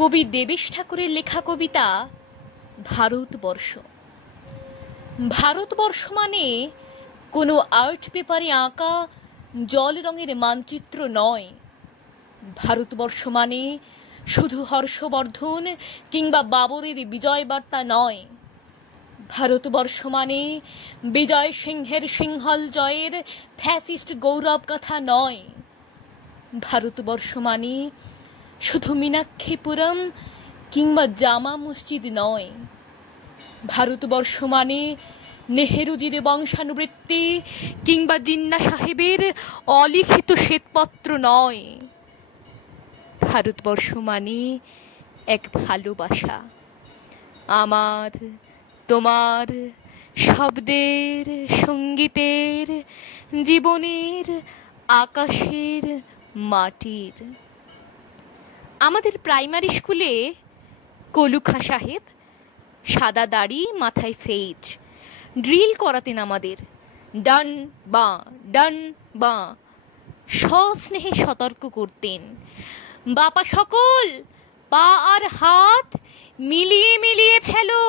কবি দেবেশ ঠাকুরের লেখা কবিতা ভারতবর্ষ। ভারতবর্ষ মানে কোনো আর্ট পেপারে আঁকা জল রঙের মানচিত্র নয়। ভারতবর্ষ মানে শুধু হর্ষবর্ধন কিংবা বাবরের বিজয় বার্তা নয়। ভারতবর্ষ মানে বিজয় সিংহের সিংহল জয়ের ফ্যাসিস্ট গৌরব কথা নয়। ভারতবর্ষ মানে শুধু মীনাক্ষীপুরম কিংবা জামা মসজিদ নয়। ভারতবর্ষ মানে নেহেরুজির বংশানুবৃত্তি কিংবা জিন্না সাহেবের অলিখিত শ্বেতপত্র নয়। ভারতবর্ষ মানে এক ভালোবাসা, আমার তোমার, শব্দের, সঙ্গীতের, জীবনের, আকাশের, মাটির। আমাদের প্রাইমারি স্কুলে কলুখা সাহেব সাদা দাড়ি, মাথায় ফেজ, ড্রিল করাতেন আমাদের। ডান বাঁ, ডান বাঁ, সস্নেহে সতর্ক করতেন, বাপা সকল পা আর হাত মিলিয়ে মিলিয়ে ফেলো।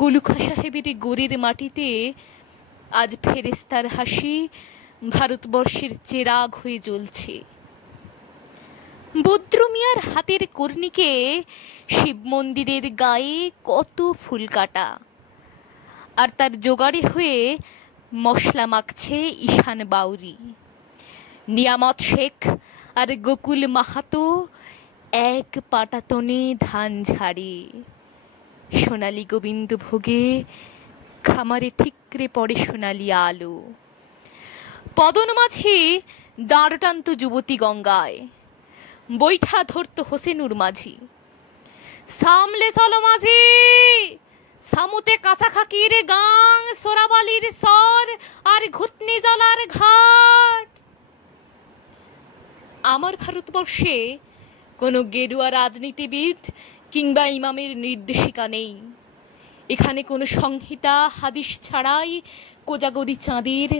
কলুখা সাহেবের গোরের মাটিতে আজ ফেরেস্তার হাসি ভারতবর্ষের চেরাগ হয়ে জ্বলছে। বদ্রমিয়ার হাতের কর্ণিকে শিব মন্দিরের গায়ে কত ফুল কাটা, আর তার জোগাড়ে হয়ে মশলা মাখছে ঈশান বাউরি। নিয়ামত শেখ আর গোকুল মাহাতো এক পাটাতনে ধান ঝাড়ে। সোনালি গোবিন্দ ভোগে খামারে ঠিকরে পড়ে সোনালি আলো। পদন মাঝে দাঁড় টানত যুবতী গঙ্গায়, বৈঠা ধরত হোসেনুর মাঝি। সামলে চলো মাঝি, সামুতে কাঁচা খাকির গাং, সোরাবালির সর আর ঘুতনি জলার ঘাট। আমার ভারতবর্ষে কোনো গেরুয়া রাজনীতিবিদ কিংবা ইমামের নির্দেশিকা নেই। এখানে কোনো সংহিতা হাদিস ছাড়াই কোজাগরি চাঁদের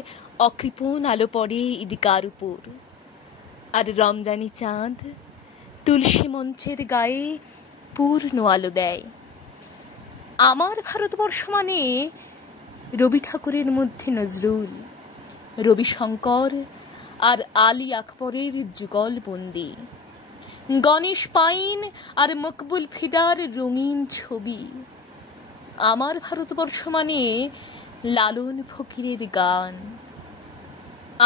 অকৃপণ আলো পড়ে ঈদগার উপর, আর রমজানি চাঁদ তুলসী মঞ্চের গায়ে পূর্ণ আলো দেয়। আমার ভারতবর্ষ মানে রবি ঠাকুরের মধ্যে নজরুল, রবি শঙ্কর আর আলী আকবরের যুগলবন্দি, গণেশ পাইন আর মকবুল ফিদার রঙিন ছবি। আমার ভারতবর্ষ মানে লালন ফকিরের গান।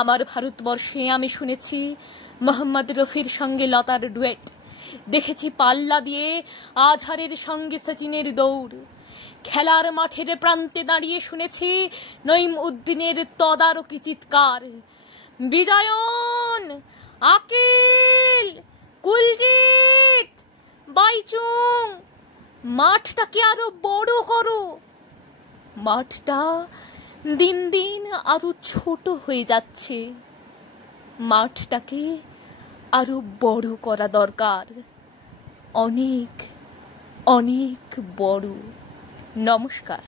আমার ভারতবর্ষে আমি শুনেছি মোহাম্মদ রফির সঙ্গে লতার ডুয়েট, দেখেছি পাল্লা দিয়ে আজহারের সঙ্গে সচিনের দৌড়, খেলার মাঠের প্রান্তে দাঁড়িয়ে শুনেছি নঈম উদ্দিনের তদারকি চিৎকার, বিজয়ন, আকিল, কুলজিৎ, বাইচুং, মাঠটাকে আরো বড় করো। মাঠটা দিন দিন আরো ছোট হয়ে যাচ্ছে, মাঠটাকে আরো বড় করা দরকার, অনেক অনেক বড়। নমস্কার।